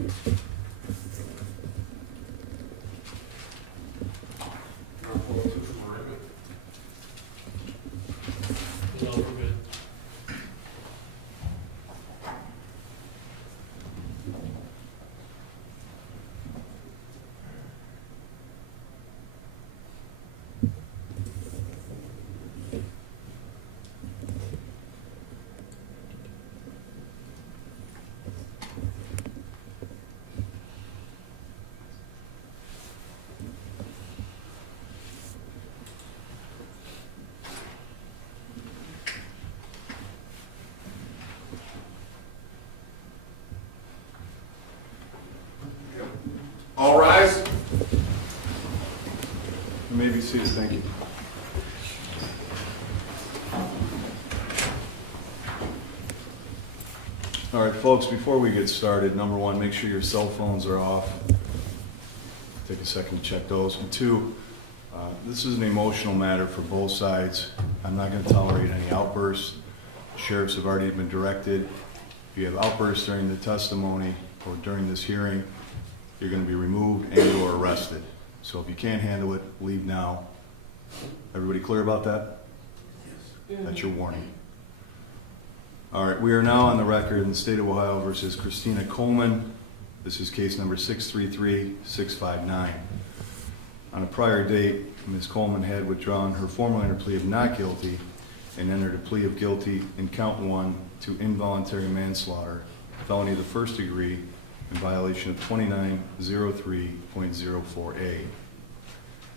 No, we're good. All rise. You may be seated, thank you. All right, folks, before we get started, number one, make sure your cell phones are off. Take a second to check those. And two, this is an emotional matter for both sides. I'm not going to tolerate any outbursts. Sheriffs have already been directed. If you have outbursts during the testimony or during this hearing, you're going to be removed and or arrested. So if you can't handle it, leave now. Everybody clear about that? Yes. That's your warning. All right, we are now on the record in the state of Ohio versus Christina Coleman. This is case number 633-659. On a prior date, Ms. Coleman had withdrawn her formal entered plea of not guilty and entered a plea of guilty in count 1 to involuntary manslaughter, felony of the first degree, in violation of 2903.04A.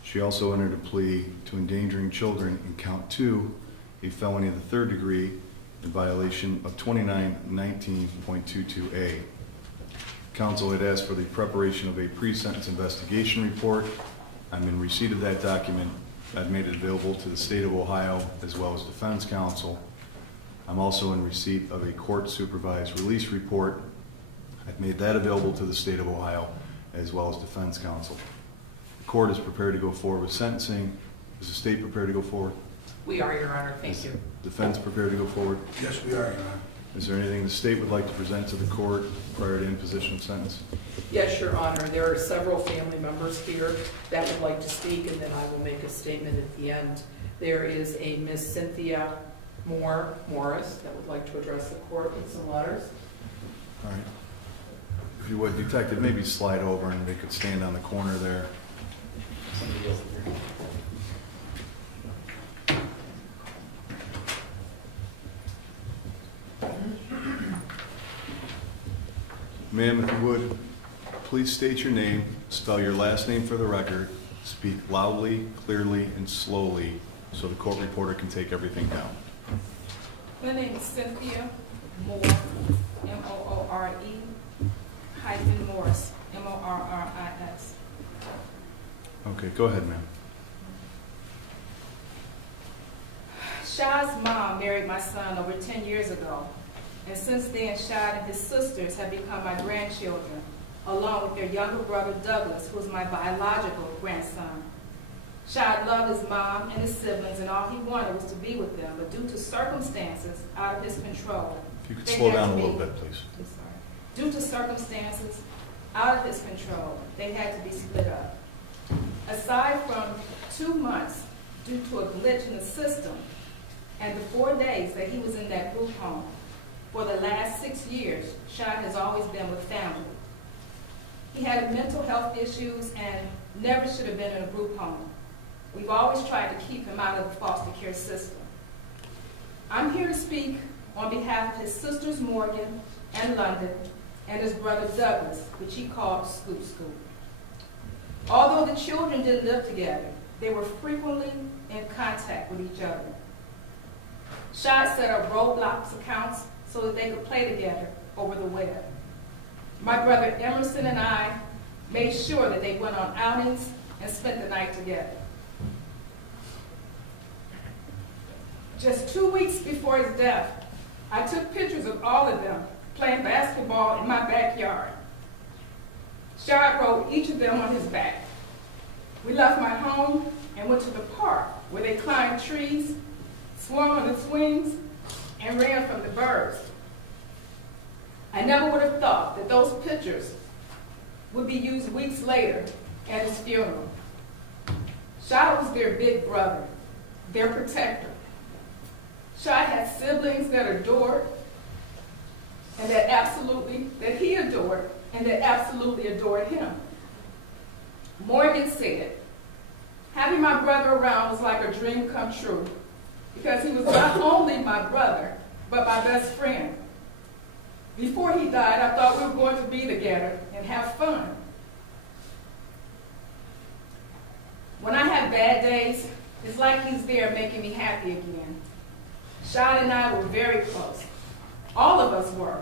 She also entered a plea to endangering children in count 2, a felony of the third degree, in violation of 2919.22A. Counsel had asked for the preparation of a pre-sentence investigation report. I'm in receipt of that document. I've made it available to the state of Ohio as well as defense counsel. I'm also in receipt of a court supervised release report. I've made that available to the state of Ohio as well as defense counsel. The court is prepared to go forward with sentencing. Is the state prepared to go forward? We are, Your Honor. Thank you. Defense prepared to go forward? Yes, we are, Your Honor. Is there anything the state would like to present to the court prior to imposition of sentence? Yes, Your Honor. There are several family members here that would like to speak, and then I will make a statement at the end. There is a Miss Cynthia Morris that would like to address the court with some letters. All right. If you would, detective, maybe slide over and they could stand on the corner there. Somebody else here. Ma'am, if you would, please state your name, spell your last name for the record, speak loudly, clearly, and slowly so the court reporter can take everything down. My name is Cynthia Moore, M-O-O-R-E, hyphen Morris, M-O-R-R-I-S. Okay, go ahead, ma'am. Shad's mom married my son over 10 years ago, and since then Shad and his sisters have become my grandchildren, along with their younger brother Douglas, who is my biological grandson. Shad loved his mom and his siblings, and all he wanted was to be with them, but due to circumstances out of his control, If you could they slow had down to a little be- bit, please. I'm sorry. Due to circumstances out of his control, they had to be split up. Aside from 2 months due to a glitch in the system and the 4 days that he was in that group home, for the last 6 years, Shad has always been with family. He had mental health issues and never should have been in a group home. We've always tried to keep him out of the foster care system. I'm here to speak on behalf of his sisters Morgan and London and his brother Douglas, which he called Scoop Scoop. Although the children didn't live together, they were frequently in contact with each other. Shad set up Roblox accounts so that they could play together over the web. My brother Emerson and I made sure that they went on outings and spent the night together. Just 2 weeks before his death, I took pictures of all of them playing basketball in my backyard. Shad rode each of them on his back. We left my home and went to the park where they climbed trees, swung on the swings, and ran from the birds. I never would have thought that those pictures would be used weeks later at his funeral. Shad was their big brother, their protector. Shad had siblings that adored and that he adored and that absolutely adored him. Morgan said, having my brother around was like a dream come true because he was not only my brother, but my best friend. Before he died, I thought we were going to be together and have fun. When I have bad days, it's like he's there making me happy again. Shad and I were very close. All of us were.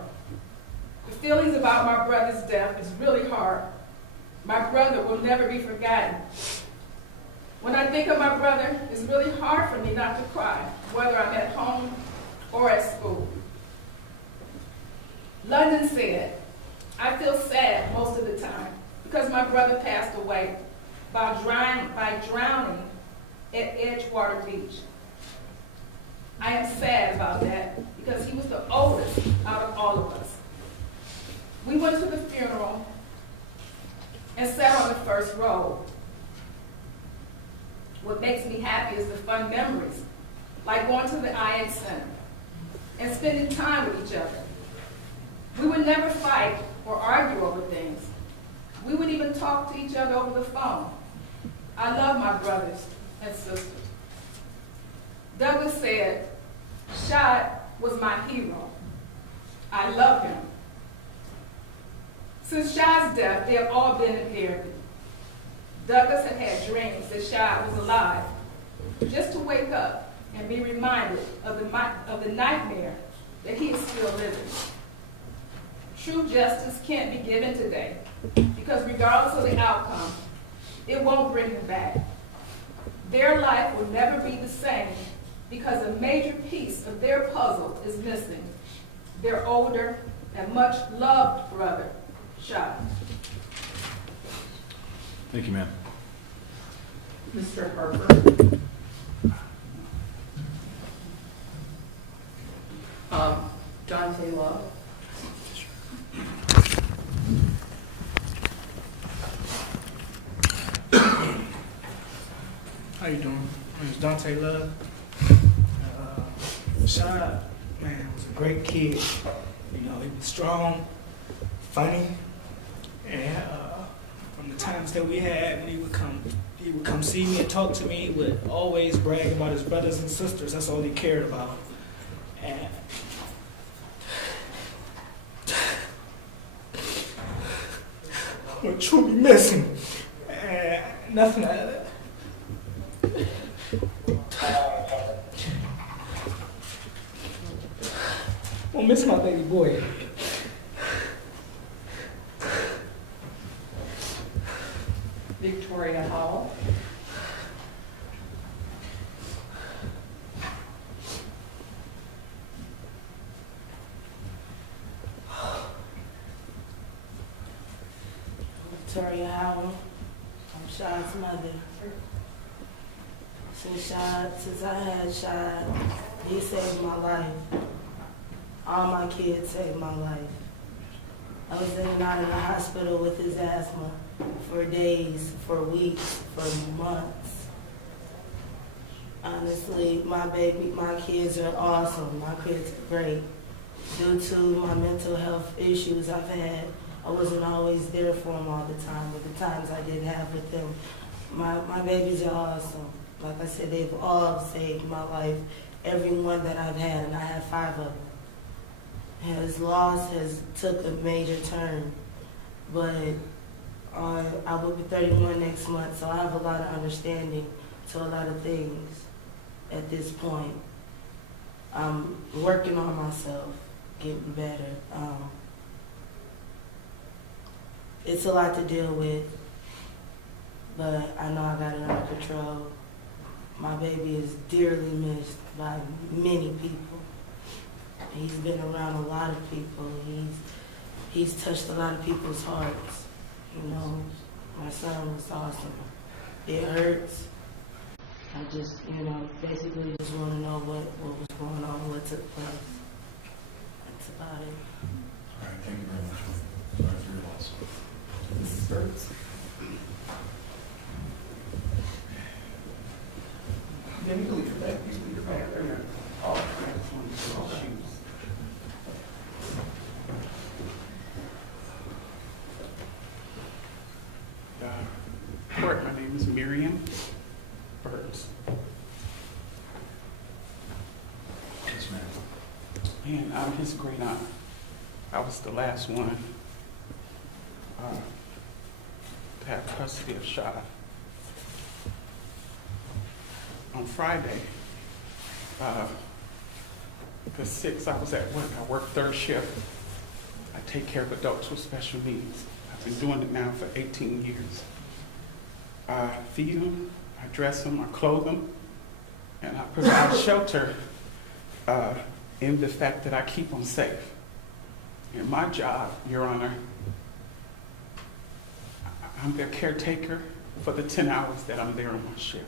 The feelings about my brother's death is really hard. My brother will never be forgotten. When I think of my brother, it's really hard for me not to cry, whether I'm at home or at school. London said, I feel sad most of the time because my brother passed away by drowning at Edgewater Beach. I am sad about that because he was the oldest out of all of us. We went to the funeral and sat on the first row. What makes me happy is the fun memories, like going to the IN Center and spending time with each other. We would never fight or argue over things. We would even talk to each other over the phone. I love my brothers and sisters. Douglas said, Shad was my hero. I love him. Since Shad's death, they have all been in therapy. Douglas had had dreams that Shad was alive, just to wake up and be reminded of the nightmare that he is still living. True justice can't be given today because regardless of the outcome, it won't bring them back. Their life will never be the same because a major piece of their puzzle is missing. Their older and much loved brother, Shad. Thank you, ma'am. Mr. Harper. Dante Love. How you doing? My name's Dante Love. Shad, man, was a great kid. You know, he was strong, funny, and from the times that we had when he would come see me and talk to me, he would always brag about his brothers and sisters. That's all he cared about. And we're truly missing. And nothing. I'll miss my baby boy. Victoria Howell. Victoria Howell. I'm Shad's mother. Since I had Shad, he saved my life. All my kids saved my life. I was in and out of the hospital with his asthma for days, for weeks, for months. Honestly, my kids are awesome. My kids are great. Due to my mental health issues I've had, I wasn't always there for them all the time, but the times I did have with them, my babies are awesome. Like I said, they've all saved my life. Every one that I've had, and I have 5 of them. His loss has took a major turn, but I will be 31 next month, so I have a lot of understanding to a lot of things at this point. I'm working on myself, getting better. It's a lot to deal with, but I know I got it under control. My baby is dearly missed by many people. He's been around a lot of people. He's touched a lot of people's hearts. You know, my son was awesome. It hurts. I just, basically just want to know what was going on, what took place. That's about it. All right, thank you very much. Sorry for your loss. Burns. Yes, ma'am. And I'm his great aunt. I was the last one to have custody of Shad. On Friday, the 6th, I was at work. I work third shift. I take care of adults with special needs. I've been doing it now for 18 years. I feed them, I dress them, I clothe them, and I provide shelter in the fact that I keep them safe. And my job, Your Honor, I'm their caretaker for the 10 hours that I'm there on my shift.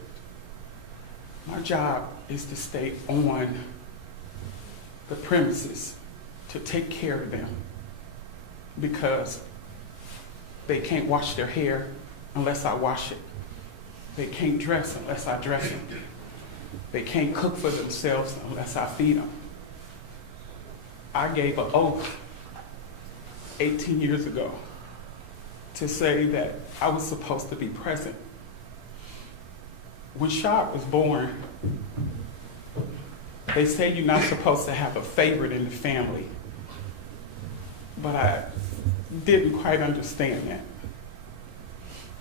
My job is to stay on the premises, to take care of them, because they can't wash their hair unless I wash it. They can't dress unless I dress them. They can't cook for themselves unless I feed them. I gave an oath 18 years ago to say that I was supposed to be present. When Shad was born, they say you're not supposed to have a favorite in the family, but I didn't quite understand that,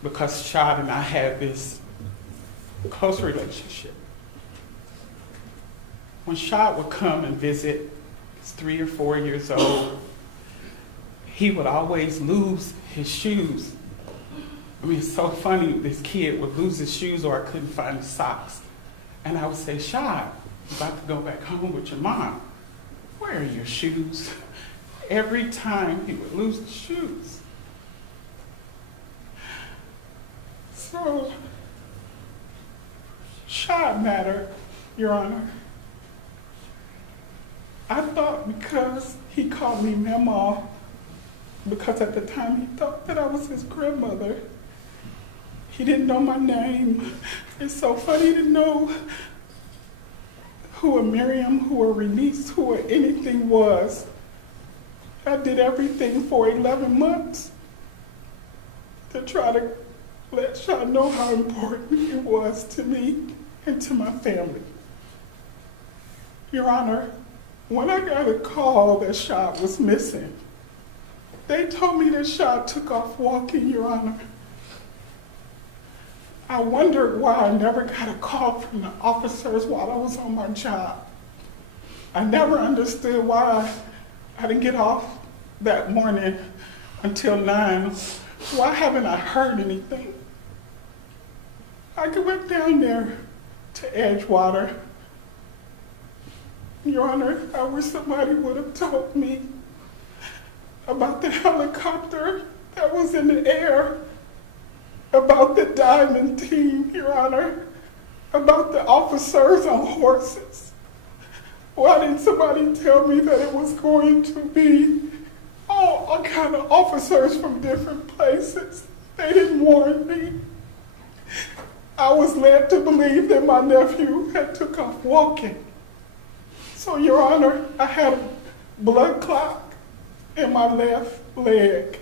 because Shad and I had this close relationship. When Shad would come and visit, he's 3 or 4 years old, he would always lose his shoes. I mean, it's so funny, this kid would lose his shoes or I couldn't find his socks. And I would say, Shad, you're about to go back home with your mom. Where are your shoes? Every time he would lose his shoes. So, Shad mattered, Your Honor. I thought because he called me Mama, because at the time he thought that I was his grandmother. He didn't know my name. It's so funny, he didn't know who a Miriam, who a Release, who anything was. I did everything for 11 months to try to let Shad know how important it was to me and to my family. Your Honor, when I got a call that Shad was missing, they told me that Shad took off walking, Your Honor. I wondered why I never got a call from the officers while I was on my job. I never understood why I didn't get off that morning until 9. Why haven't I heard anything? I went down there to Edgewater. Your Honor, I wish somebody would have told me about the helicopter that was in the air, about the diamond team, Your Honor, about the officers on horses. Why didn't somebody tell me that it was going to be all kind of officers from different places? They didn't warn me. I was led to believe that my nephew had took off walking. So, Your Honor, I had a blood clot in my left leg.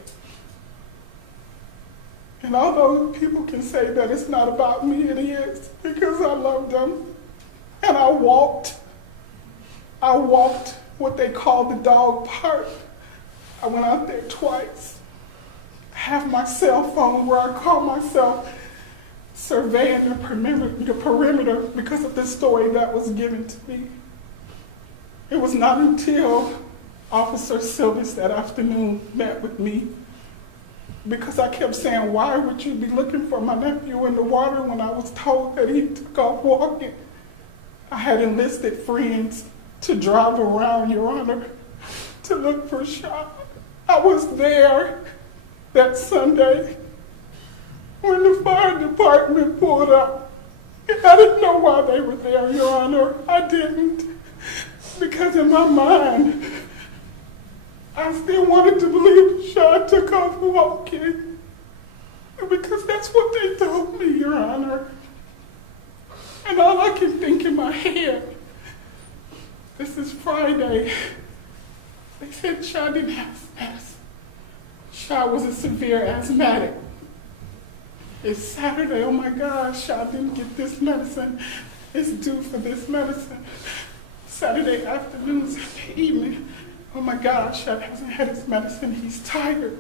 And although people can say that it's not about me, it is, because I loved them. And I walked what they call the dog park. I went out there twice. I have my cell phone where I call myself surveying the perimeter because of the story that was given to me. It was not until Officer Silvis that afternoon met with me, because I kept saying, why would you be looking for my nephew in the water when I was told that he took off walking? I had enlisted friends to drive around, Your Honor, to look for Shad. I was there that Sunday when the fire department pulled up. And I didn't know why they were there, Your Honor. I didn't. Because in my mind, I still wanted to believe Shad took off walking. Because that's what they told me, Your Honor. And all I can think in my head, this is Friday, they said Shad didn't have medicine. Shad was a severe asthmatic. It's Saturday, oh my gosh, I didn't get this medicine. It's due for this medicine. Saturday afternoon, Saturday evening, oh my gosh, Chad hasn't had his medicine. He's tired.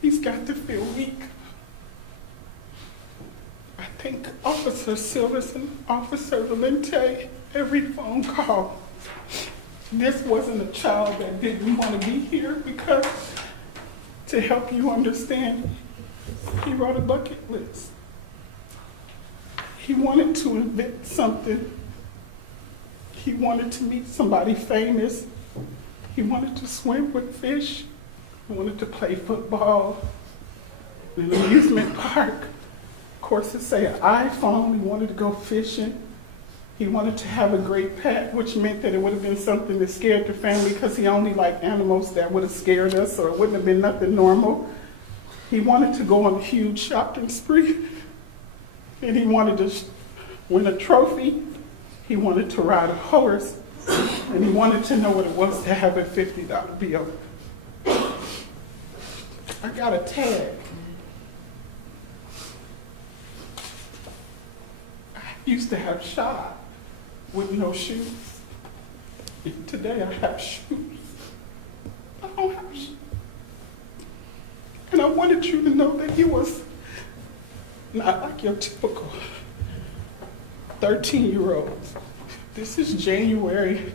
He's got to feel weak. I think Officer Silvers and Officer Valente, every phone call. This wasn't a child that didn't want to be here, because to help you understand, he wrote a bucket list. He wanted to invent something. He wanted to meet somebody famous. He wanted to swim with fish. He wanted to play football in an amusement park. Of course, to say an iPhone. He wanted to go fishing. He wanted to have a great pet, which meant that it would have been something that scared the family, because he only liked animals that would have scared us, or it wouldn't have been nothing normal. He wanted to go on a huge shopping spree, and he wanted to win a trophy. He wanted to ride a horse, and he wanted to know what it was to have a $50 bill. I got a tag. I used to have shot with no shoes. And today I have shoes. I don't have shoes. And I wanted you to know that he was not like your typical 13-year-old. This is January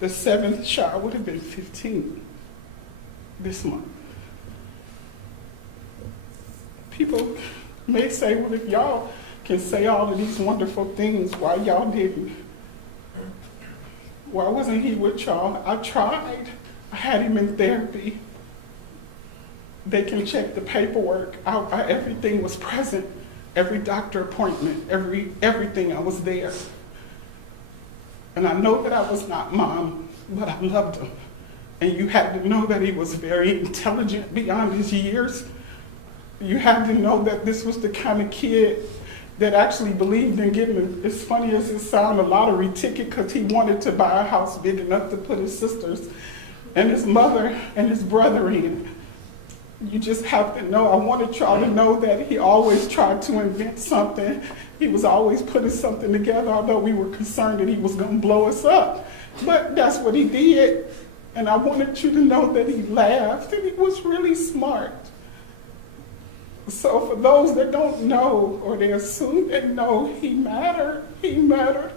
the 7th. Shah would have been 15 this month. People may say, well, if y'all can say all of these wonderful things, why y'all didn't? Why wasn't he with y'all? I tried. I had him in therapy. They can check the paperwork out. Everything was present. Every doctor appointment, everything, I was there. And I know that I was not mom, but I loved him. And you had to know that he was very intelligent beyond his years. You had to know that this was the kind of kid that actually believed in getting, as funny as it sounds, a lottery ticket, because he wanted to buy a house big enough to put his sisters and his mother and his brother in. You just have to know, I wanted y'all to know that he always tried to invent something. He was always putting something together, although we were concerned that he was going to blow us up. But that's what he did. And I wanted you to know that he laughed, and he was really smart. So for those that don't know, or they assume they know, he mattered. He mattered.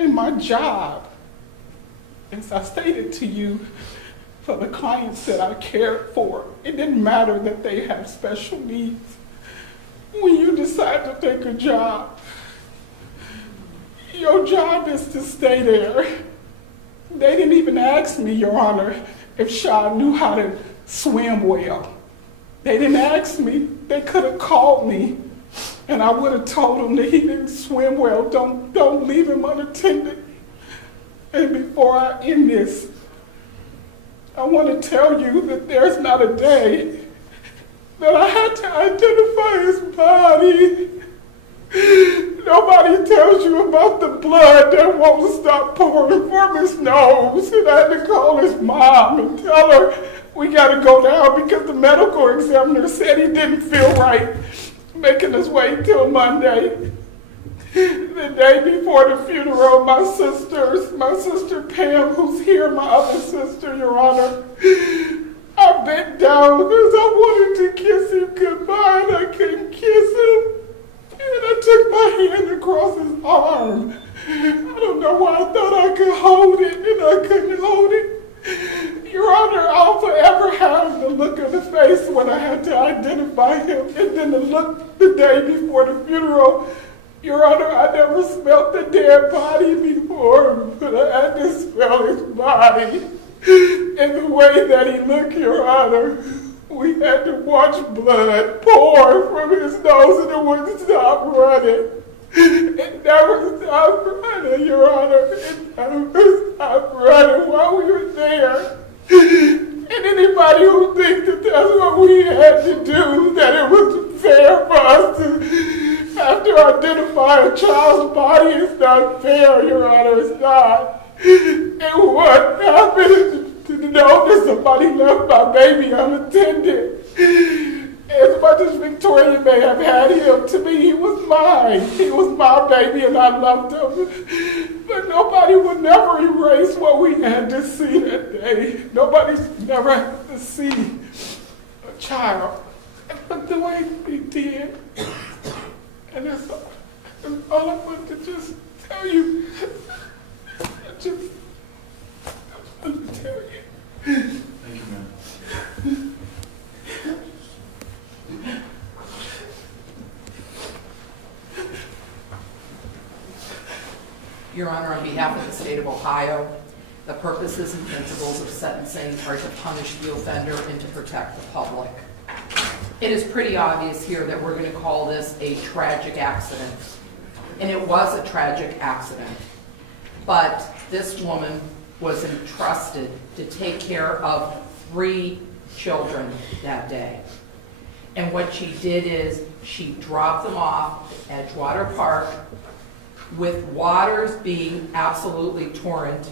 And my job, as I stated to you, for the clients that I cared for, it didn't matter that they have special needs. When you decide to take a job, your job is to stay there. They didn't even ask me, Your Honor, if Shah knew how to swim well. They didn't ask me. They could have called me, and I would have told them that he didn't swim well. Don't leave him unattended. And before I end this, I want to tell you that there's not a day that I had to identify his body. Nobody tells you about the blood that won't stop pouring from his nose. And I had to call his mom and tell her we got to go down because the medical examiner said he didn't feel right, making us wait till Monday. The day before the funeral, my sister Pam, who's here, my other sister, Your Honor, I bent down because I wanted to kiss him goodbye and I couldn't kiss him. And I took my hand across his arm. I don't know why I thought I could hold it, and I couldn't hold it. Your Honor, I'll forever have the look of the face when I had to identify him, and then the look the day before the funeral. Your Honor, I never smelled the dead body before, but I had to smell his body. And the way that he looked, Your Honor, we had to watch blood pour from his nose and it wouldn't stop running. It never stopped running, Your Honor. It never stopped running while we were there. And anybody who thinks that that's what we had to do, that it was fair for us to have to identify a child's body, it's not fair, Your Honor, it's not. And what happened to know that somebody left my baby unattended. As much as Victoria may have had him. To me, he was mine. He was my baby, and I loved him. But nobody would never erase what we had to see that day. Nobody's never had to see a child look the way he did. And that's all I want to just tell you. I want to tell you. Thank you, ma'am. Your Honor, on behalf of the state of Ohio, the purposes and principles of sentencing are to punish the offender and to protect the public. It is pretty obvious here that we're going to call this a tragic accident. And it was a tragic accident. But this woman was entrusted to take care of 3 children that day. And what she did is she dropped them off at Edgewater Park with waters being absolutely torrent.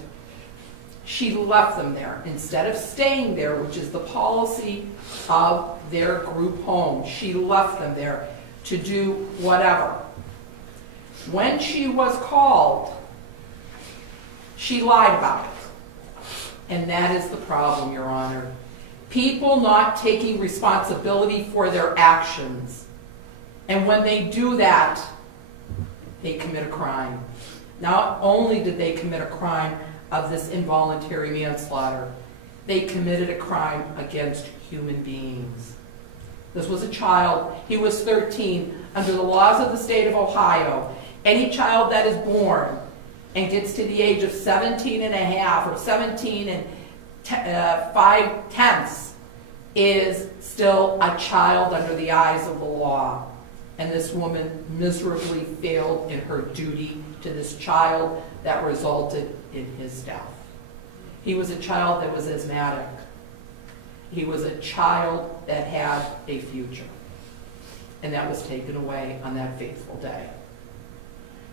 She left them there. Instead of staying there, which is the policy of their group home, she left them there to do whatever. When she was called, she lied about it. And that is the problem, Your Honor. People not taking responsibility for their actions. And when they do that, they commit a crime. Not only did they commit a crime of this involuntary manslaughter, they committed a crime against human beings. This was a child. He was 13. Under the laws of the state of Ohio, any child that is born and gets to the age of 17 and a half or 17 and 5/10 is still a child under the eyes of the law. And this woman miserably failed in her duty to this child that resulted in his death. He was a child that was asthmatic. He was a child that had a future. And that was taken away on that fateful day.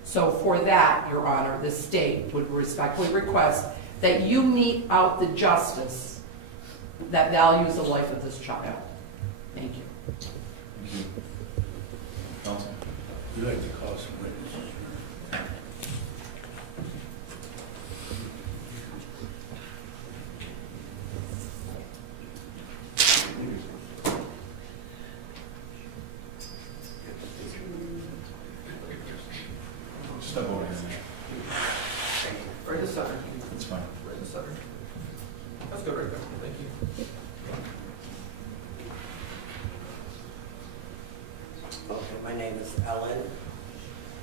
So for that, Your Honor, the state would respectfully request that you mete out the justice that values the life of this child. Thank you. Thank you. Counsel? We'd like to call some witnesses. Step over here. Right in the center. That's fine. Right in the center. That's good right there. Thank you. Okay, my name is Ellen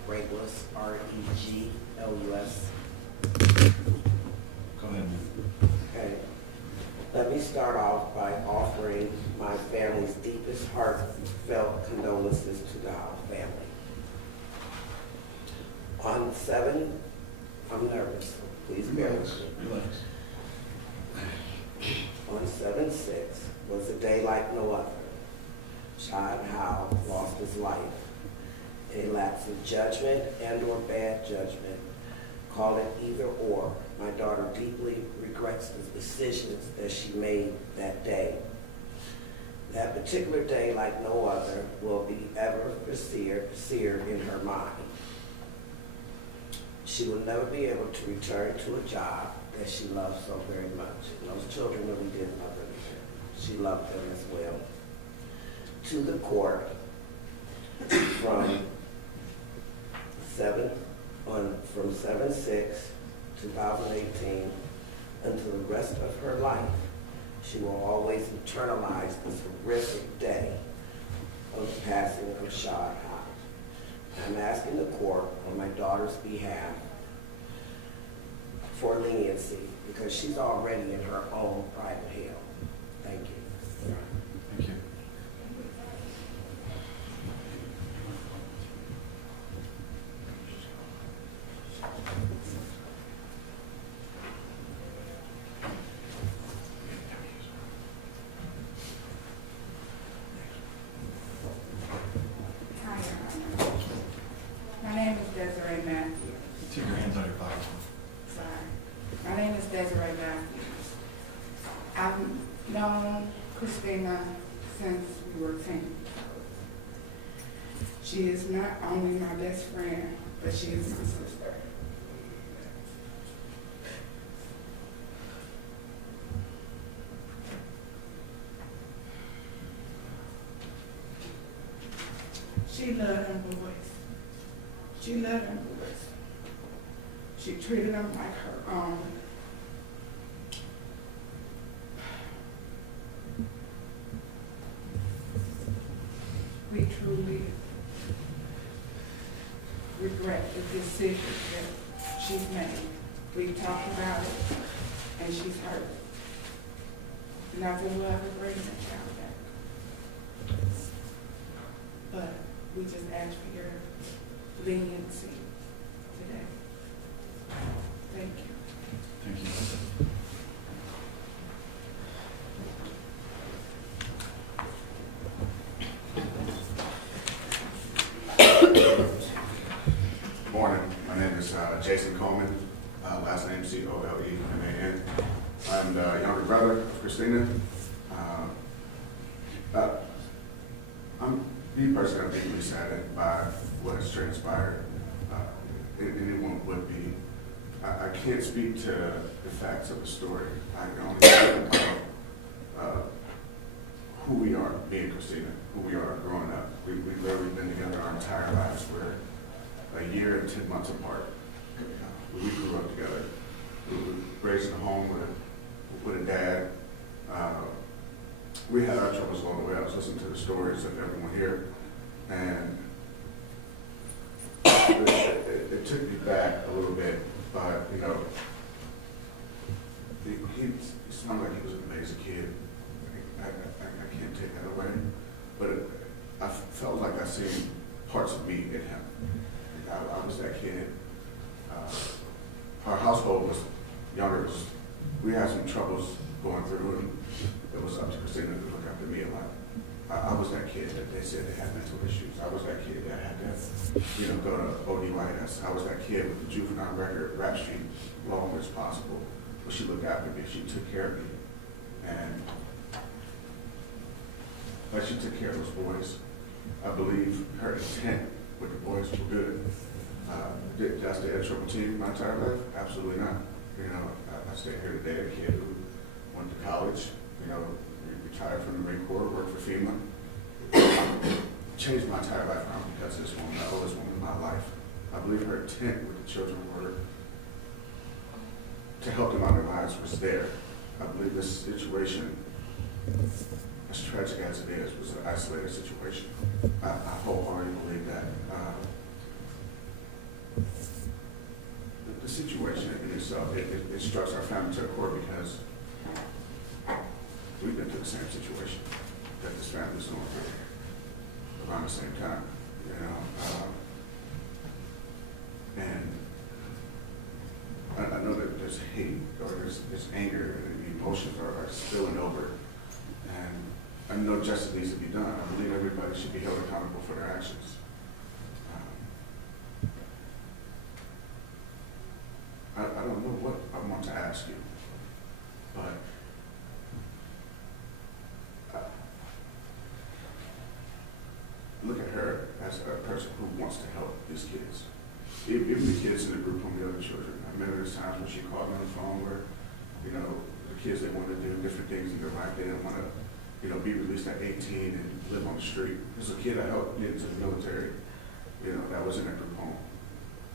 Reglus, R-E-G-L-U-S. Go ahead. Okay. Let me start off by offering my family's deepest heartfelt condolences to the Howe family. I'm nervous, so please bear with me. Relax. On 7/6 was a day like no other. Chad Howe lost his life. A lapse of judgment and or bad judgment. Call it either or. My daughter deeply regrets the decisions that she made that day. That particular day, like no other, will be ever seared in her mind. She will never be able to return to a job that she loved so very much. And those children really did love her. She loved them as well. To the court from 7/6/2018 until the rest of her life, she will always internalize this horrific day of the passing of Shad Howe. I'm asking the court on my daughter's behalf for leniency because she's already in her own private hell. Thank you. Thank you. Hi, Your Honor. My name is Desiree Matthews. Take your hands out of your pockets. Sorry. My name is Desiree Matthews. I've known Christina since we were 10. She is not only my best friend, but she is my sister. She loved them boys. She loved them boys. She treated them like her own. We truly regret the decision that she's made. We talked about it, and she's hurt. Nothing will ever bring that child back. But we just ask for your leniency today. Thank you. Thank you. Morning. My name is Jason Coleman. Last name Coleman. I'm the younger brother of Christina. Me personally, I'm deeply saddened by what has transpired. Anyone would be. I can't speak to the facts of the story. I can only speak about who we are, me and Christina, who we are growing up. We've literally been together our entire lives. We're a year and 10 months apart. We grew up together. We were raised in a home with a dad. We had our troubles along the way. I was listening to the stories of everyone here, and it took me back a little bit, but you know, he sounded like he was an amazing kid. I can't take that away, but I felt like I seen parts of me in him. I was that kid. Our household was younger. We had some troubles going through, and it was up to Christina to look after me a lot. I was that kid that they said they had mental issues. I was that kid that had to, go to ODYS. I was that kid with the juvenile record, rap sheet, long as possible. But she looked after me. She took care of me, and but she took care of those boys. I believe her intent with the boys was good. Did I stay at Triple T my entire life? Absolutely not. I stayed here today, a kid who went to college, retired from the Marine Corps, worked for FEMA. Changed my entire life around because of this woman, the oldest woman in my life. I believe her intent with the children were to help them out in their lives was there. I believe this situation, as tragic as it is, was an isolated situation. I wholeheartedly believe that. The situation in itself, it strikes our family to the core because we've been through the same situation that this family's going through around the same time, and I know that there's hate or there's anger and the emotions are spilling over, and I know justice needs to be done. I believe everybody should be held accountable for their actions. I don't know what I want to ask you, but look at her as a person who wants to help these kids. Even the kids in the group home, the other children. I remember there's times when she called me on the phone where, the kids, they wanted to do different things in their life. They didn't want to, be released at 18 and live on the street. There's a kid I helped get into the military, that was in a group home.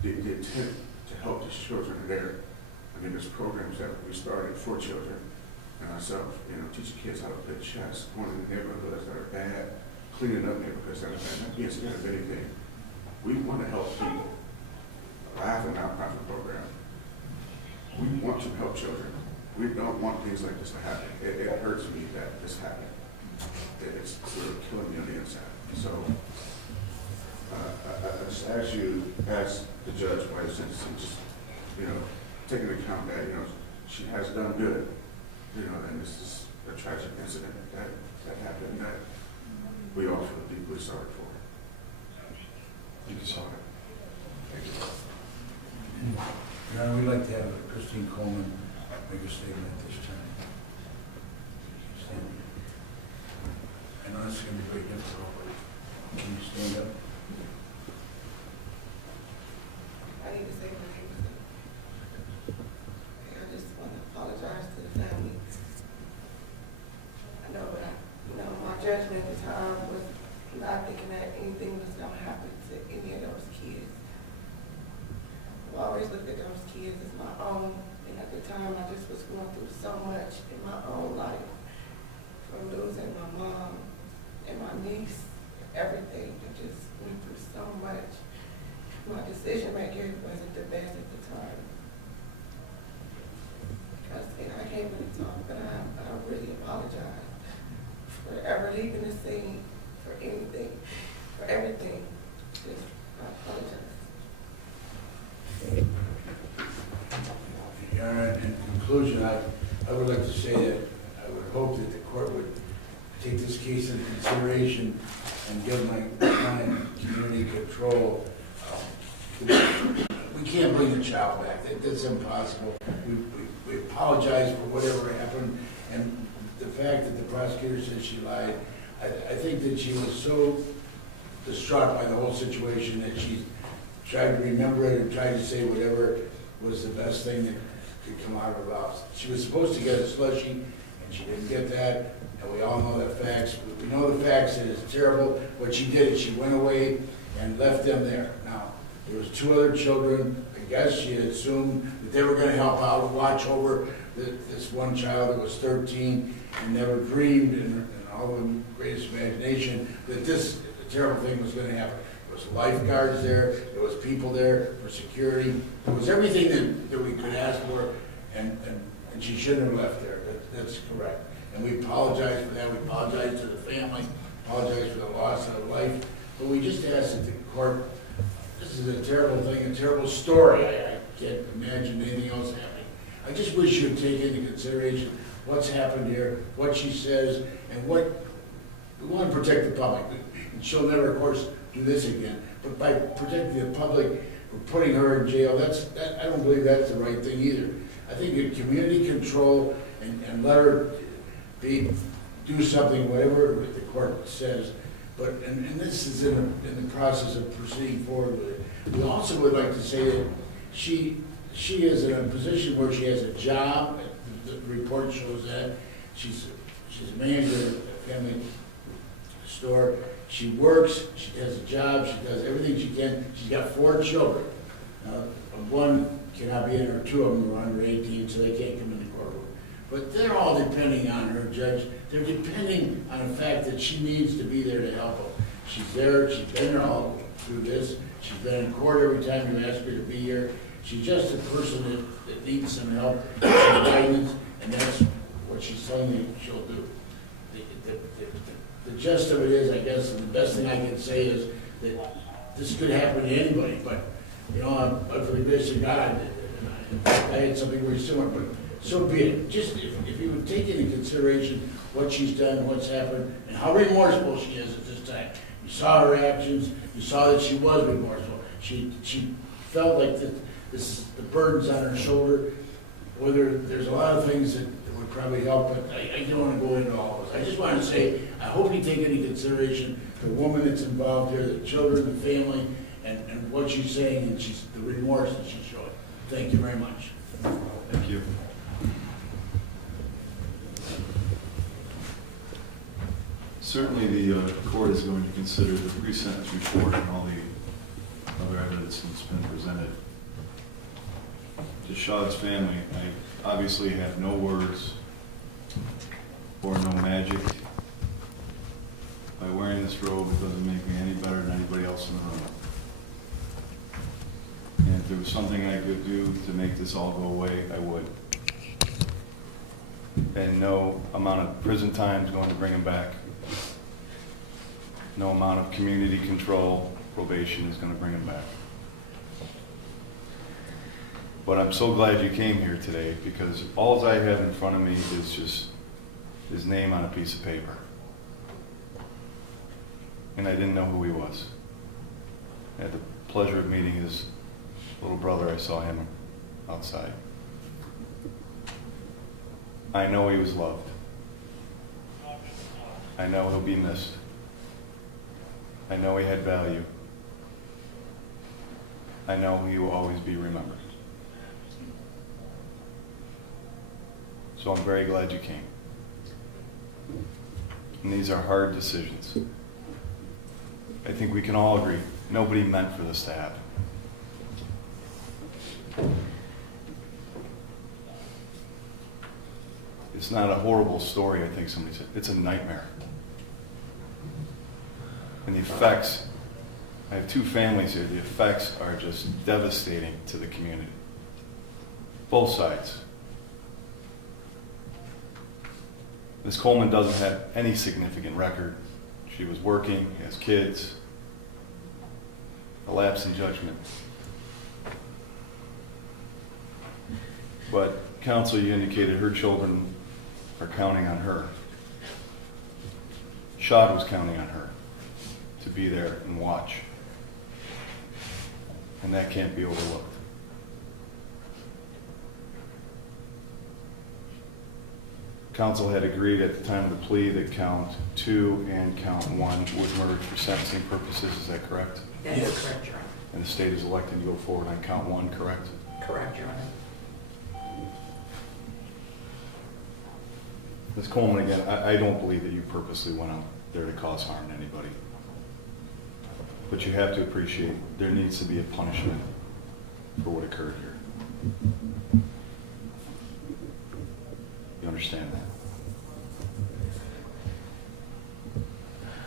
The intent to help these children are there. I mean, there's programs that we started for children and ourselves, teaching kids how to play chess, going in the neighborhoods that are bad, cleaning up neighborhoods that are bad, not being scared of anything. We want to help people. I have a nonprofit program. We want to help children. We don't want things like this to happen. It hurts me that this happened. It's sort of killing me on the inside. So I just ask you, as the judge, why you're sentencing, just, take into account that, she has done good, and this is a tragic incident that happened that we all feel deeply sorry for. Thank you, sir. Thank you. Your Honor, we'd like to have Christine Coleman make a statement at this time. Stand. I know this is going to be very difficult. Can you stand up? I need to say my name. I just want to apologize to the family. I know that, my judgment at the time was not thinking that anything was going to happen to any of those kids. I always looked at those kids as my own, and at the time I just was going through so much in my own life, from losing my mom and my niece, everything. I just went through so much. My decision making wasn't the best at the time. I can't really talk, but I really apologize for ever leaving the scene, for anything, for everything. Just, I apologize. Your Honor, in conclusion, I would like to say that I would hope that the court would take this case into consideration and give my client community control. We can't bring the child back. That's impossible. We apologize for whatever happened, and the fact that the prosecutor said she lied, I think that she was so distraught by the whole situation that she tried to remember it and tried to say whatever was the best thing that could come out of her mouth. She was supposed to get a slushie, and she didn't get that, and we all know the facts. We know the facts, and it's terrible what she did. She went away and left them there. Now, there was 2 other children. I guess she had assumed that they were going to help out, watch over this one child that was 13, and never dreamed in all the greatest imagination that this terrible thing was going to happen. There was lifeguards there, there was people there for security, there was everything that we could ask for, and she shouldn't have left there. That's correct. And we apologize for that. We apologize to the family, apologize for the loss of life, but we just ask that the court, this is a terrible thing, a terrible story. I can't imagine anything else happening. I just wish you would take into consideration what's happened here, what she says, and what we want to protect the public. And she'll never, of course, do this again. But by protecting the public, or putting her in jail, I don't believe that's the right thing either. I think a community control and let her do something, whatever the court says. But and this is in the process of proceeding forward with it. We also would like to say that she is in a position where she has a job. The report shows that she's a manager at a family store. She works. She has a job. She does everything she can. She's got 4 children. One cannot be in, or 2 of them are under 18, so they can't come in the courtroom. But they're all depending on her, Judge. They're depending on the fact that she needs to be there to help them. She's there. She's been there all through this. She's been in court every time you ask her to be here. She's just a person that needs some help, some guidance, and that's what she's telling you she'll do. The gist of it is, I guess, and the best thing I can say is that this could happen to anybody, but, but for the grace of God, I had something very similar, but so be it. Just if you would take into consideration what she's done, what's happened, and how remorseful she is at this time. You saw her actions, you saw that she was remorseful. She felt like the burden's on her shoulder. Whether there's a lot of things that would probably help, but I don't want to go into all of those. I just want to say, I hope you take into consideration the woman that's involved here, the children, the family, and what she's saying, and the remorse that she's showing. Thank you very much. Thank you. Certainly the court is going to consider the pre-sentence report and all the other evidence that's been presented. To Shaw's family, I obviously have no words or no magic. By wearing this robe, it doesn't make me any better than anybody else in the room. And if there was something I could do to make this all go away, I would. And no amount of prison time is going to bring him back. No amount of community control, probation is going to bring him back. But I'm so glad you came here today, because all I have in front of me is just his name on a piece of paper. And I didn't know who he was. I had the pleasure of meeting his little brother. I saw him outside. I know he was loved. I know he'll be missed. I know he had value. I know he will always be remembered. So I'm very glad you came. And these are hard decisions. I think we can all agree, nobody meant for this to happen. It's not a horrible story, I think somebody said. It's a nightmare. And the effects, I have two families here, the effects are just devastating to the community. Both sides. Ms. Coleman doesn't have any significant record. She was working, has kids, a lapse in judgment. But counsel, you indicated her children are counting on her. Shad was counting on her to be there and watch. And that can't be overlooked. Counsel had agreed at the time of the plea that count 2 and count 1 would merge for sentencing purposes. Is that correct? That is correct, Your Honor. And the state is electing to go forward on count 1, correct? Correct, Your Honor. Ms. Coleman, again, I don't believe that you purposely went out there to cause harm to anybody. But you have to appreciate there needs to be a punishment for what occurred here. You understand that?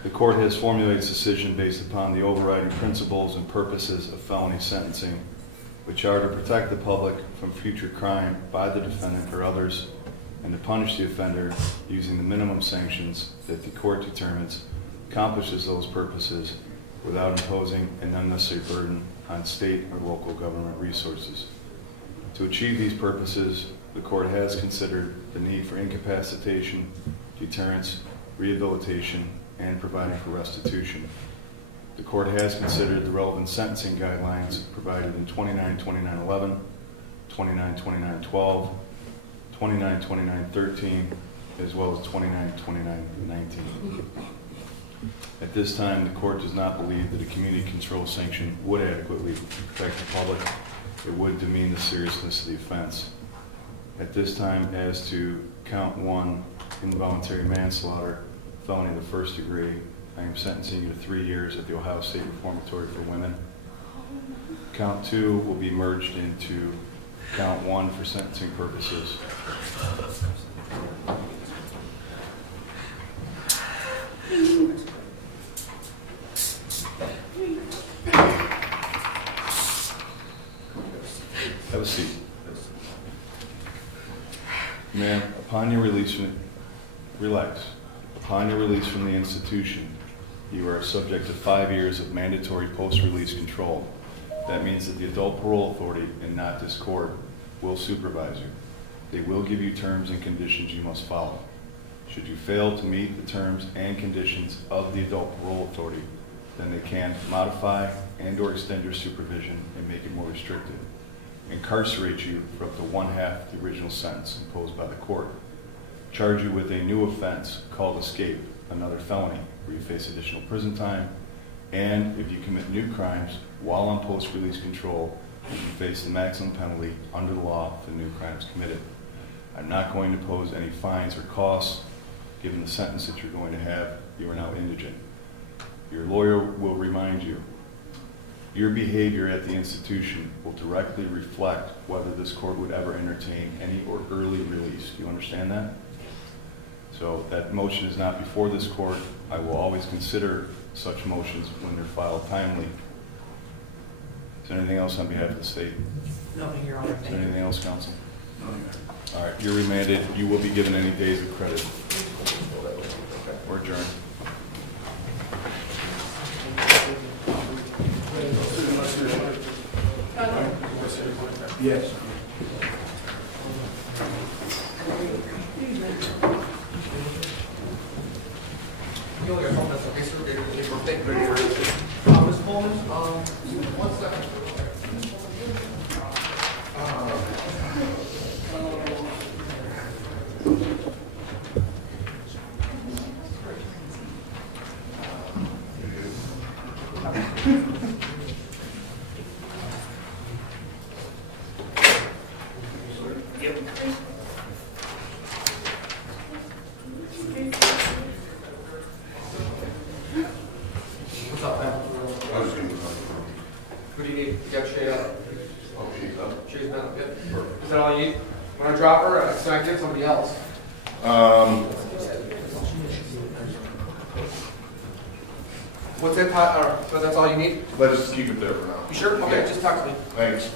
The court has formulated its decision based upon the overriding principles and purposes of felony sentencing, which are to protect the public from future crime by the defendant or others, and to punish the offender using the minimum sanctions that the court determines accomplishes those purposes without imposing an unnecessary burden on state or local government resources. To achieve these purposes, the court has considered the need for incapacitation, deterrence, rehabilitation, and providing for restitution. The court has considered the relevant sentencing guidelines provided in 292911, 292912, 292913, as well as 292919. At this time, the court does not believe that a community control sanction would adequately protect the public. It would demean the seriousness of the offense. At this time, as to count 1, involuntary manslaughter, felony of the first degree, I am sentencing you to 3 years at the Ohio State Reformatory for Women. Count 2 will be merged into count 1 for sentencing purposes. Have a seat. Ma'am, upon your release, relax. Upon your release from the institution, you are subject to 5 years of mandatory post-release control. That means that the Adult Parole Authority, and not this court, will supervise you. They will give you terms and conditions you must follow. Should you fail to meet the terms and conditions of the Adult Parole Authority, then they can modify and/or extend your supervision and make it more restrictive. Incarcerate you for up to 1/2 the original sentence imposed by the court. Charge you with a new offense called escape, another felony, where you face additional prison time, and if you commit new crimes while on post-release control, you face the maximum penalty under the law for the new crimes committed. I'm not going to impose any fines or costs. Given the sentence that you're going to have, you are now indigent. Your lawyer will remind you, your behavior at the institution will directly reflect whether this court would ever entertain any or early release. Do you understand that? So that motion is not before this court. I will always consider such motions when they're filed timely. Is there anything else on behalf of the state? Nothing, Your Honor. Is there anything else, counsel? All right, you're remanded. You will be given any days of credit. We're adjourned. Yes. You only got home, that's okay, sir. Thank you very much. Ms. Coleman, 1 second. When I drop her, so I get somebody else. What's that, so that's all you need? Let's just keep it there for now. You sure? Okay, just talk to me. Thanks.